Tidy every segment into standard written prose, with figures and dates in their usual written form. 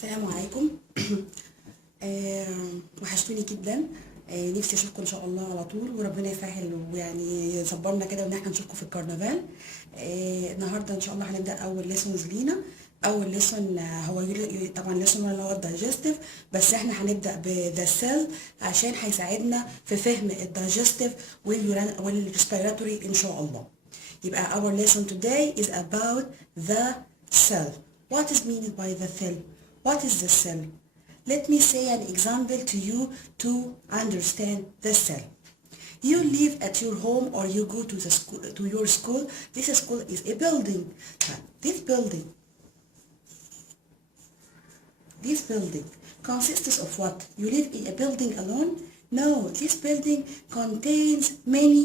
السلام عليكم. وحشتوني جدا. نفسي اشوفكم ان شاء الله على طول، وربنا يسهل ويعني يصبرنا كده وان احنا نشوفكم في الكرنفال. النهارده ان شاء الله هنبدا اول ليسونز لينا. اول ليسون هو طبعا ليسون اللي هو الدايجستيف، بس احنا هنبدا بذا سيل عشان هيساعدنا في فهم الدايجستيف والريسبيراتوري ان شاء الله. يبقى our lesson today is about the cell. What is meant by the cell? What is the cell? Let me say an example to you to understand the cell. You live at your home or you go to the school, to your school. This school is a building. This building consists of what? You live in a building alone? No, this building contains many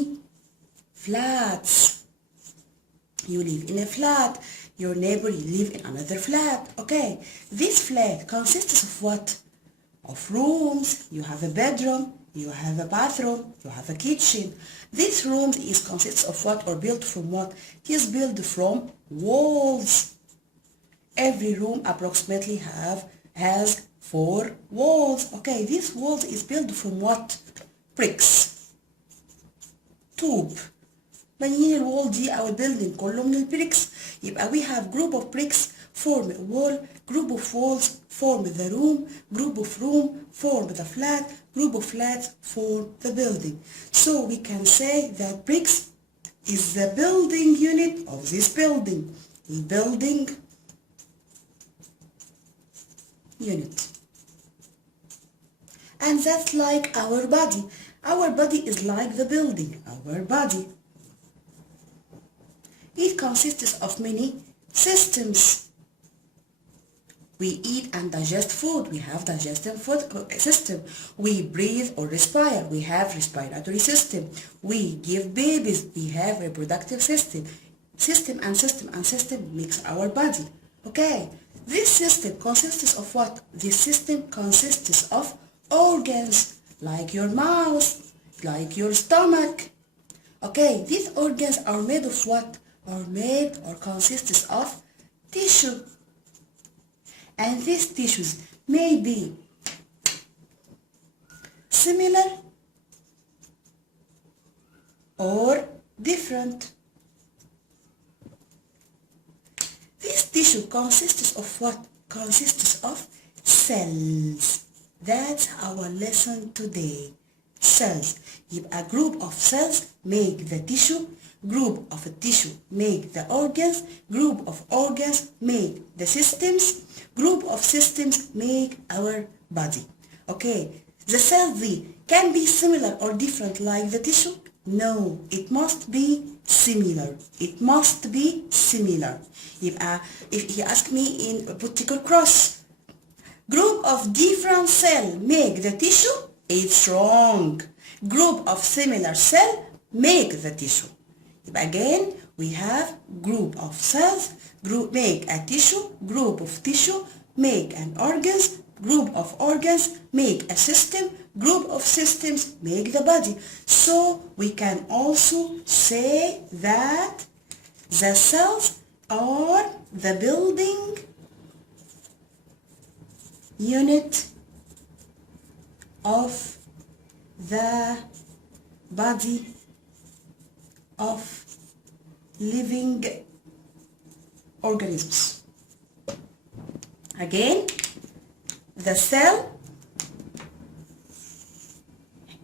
flats. You live in a flat. Your neighbor live in another flat. Okay, this flat consists of what? Of rooms. You have a bedroom, you have a bathroom, you have a kitchen. This room consists of what, or built from what? It is built from walls. Every room approximately has 4 walls. Okay, this walls is built from what? Bricks. طوب. بنيين الوول دي او البيلدينج كله من البريكس. يبقى we have group of bricks form a wall, group of walls form the room, group of room form the flat, group of flats form the building. So we can say that bricks is the building unit of this building. The building unit. And that's like our body. Our body is like the building. Our body. It consists of many systems. We eat and digest food. We have digestive food system. We breathe or respire. We have respiratory system. We give babies. We have reproductive system. System makes our body. Okay. This system consists of what? This system consists of organs like your mouth, like your stomach. Okay. These organs are made of what? Are made or consists of tissue, and these tissues may be similar or different. This tissue consists of what? Consists of cells. That's our lesson today. Cells. A group of cells make the tissue. Group of tissue make the organs, group of organs make the systems, group of systems make our body. Okay, the cell can be similar or different like the tissue? No, it must be similar. It must be similar. If he asked me in particular cross, group of different cell make the tissue, it's wrong. Group of similar cell make the tissue. Again, we have group of cells, group make a tissue, group of tissue make an organs, group of organs make a system, group of systems make the body. So we can also say that the cells are the building unit of the body of living organisms. Again, the cell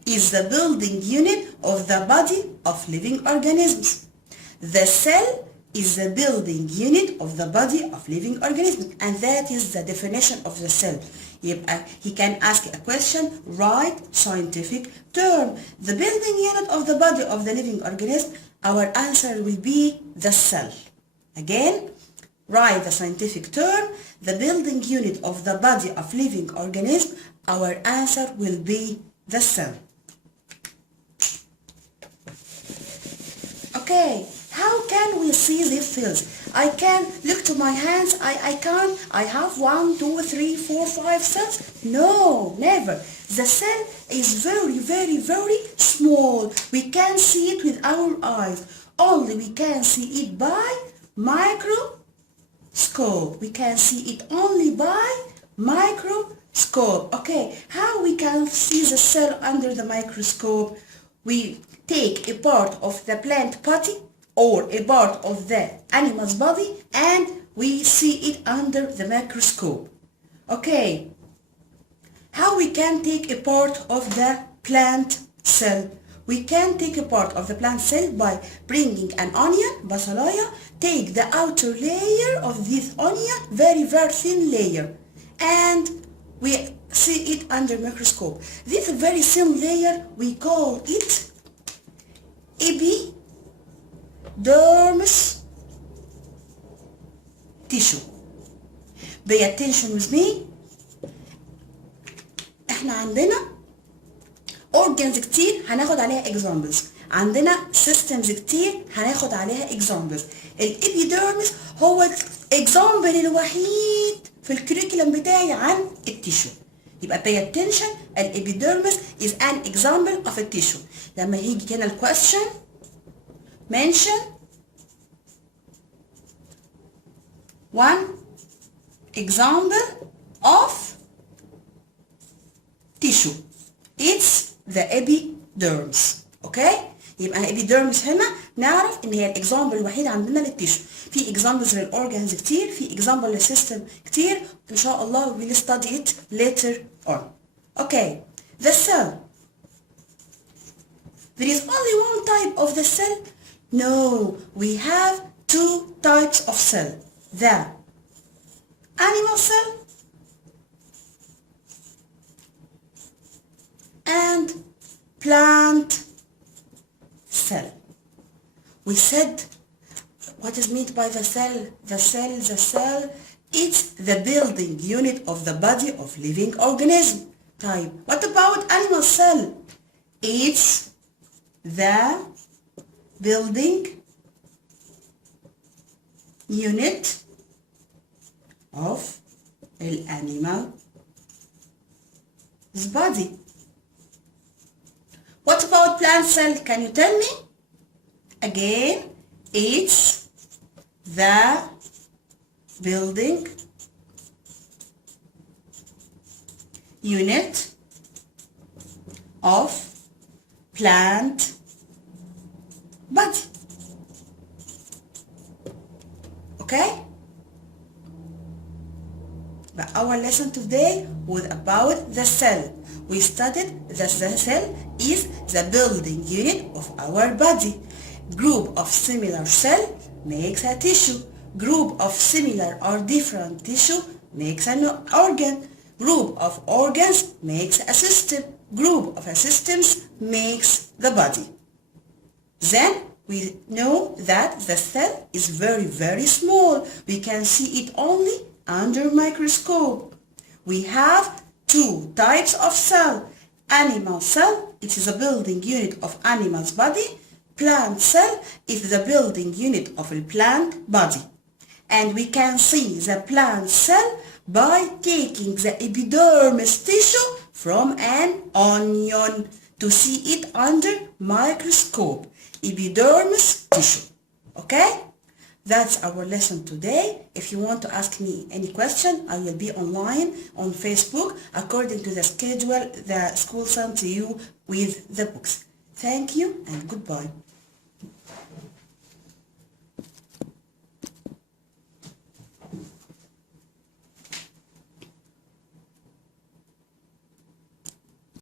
is the building unit of the body of living organisms. The cell is the building unit of the body of living organisms, and that is the definition of the cell. He can ask a question, write scientific term. The building unit of the body of the living organism, our answer will be the cell. Again, write the scientific term, the building unit of the body of living organism, our answer will be the cell. Okay, how can we see these cells? I can look to my hands, I have 1, 2, 3, 4, 5 cells. No, never. The cell is very, very, very small. We can't see it with our eyes. Only we can see it by microscope. We can see it only by microscope. Okay, how we can see the cell under the microscope? We take a part of the plant body or a part of the animal's body and we see it under the microscope. Okay, how we can take a part of the plant cell? We can take a part of the plant cell by bringing an onion, بصلاية, take the outer layer of this onion, very thin layer, and we see it under microscope. This very thin layer, we call it epidermis tissue. Pay attention with me. احنا عندنا organs كتير هناخد عليها examples، عندنا systems كتير هناخد عليها examples. الابيديرمس هو example الوحيد في الكريكولم بتاعي عن التيشو. يبقى pay attention، الابيديرمس is an example of a tissue. لما يجي هنا الquestion mention one example of tissue. It's the epidermis. اوكي؟ يبقى epidermis هنا نعرف ان هي الاكزامبل الوحيد عندنا للتيشو. في اكزامبلز للاورجانز كتير، في اكزامبل للسيستم كتير، ان شاء الله we'll study it later on. Okay, the cell. There is only one type of the cell? No, we have two types of cell. The animal cell and plant cell. We said what is meant by the cell? The cell, it's the building unit of the body of living organism. Type. What about animal cell? It's the building unit of an animal's body. What about plant cell? Can you tell me? Again, it's the building unit of plant body. Okay? But our lesson today was about the cell. We studied that the cell is the building unit of our body. Group of similar cell makes a tissue. Group of similar or different tissue makes an organ. Group of organs makes a system. Group of systems makes the body. Then we know that the cell is very small. We can see it only under microscope. We have two types of cell. Animal cell, it is a building unit of animal's body. Plant cell is the building unit of a plant body. And we can see the plant cell by taking the epidermis tissue from an onion to see it under microscope. Epidermis tissue. Okay? That's our lesson today. If you want to ask me any question, I will be online on Facebook according to the schedule the school sent to you with the books. Thank you and goodbye.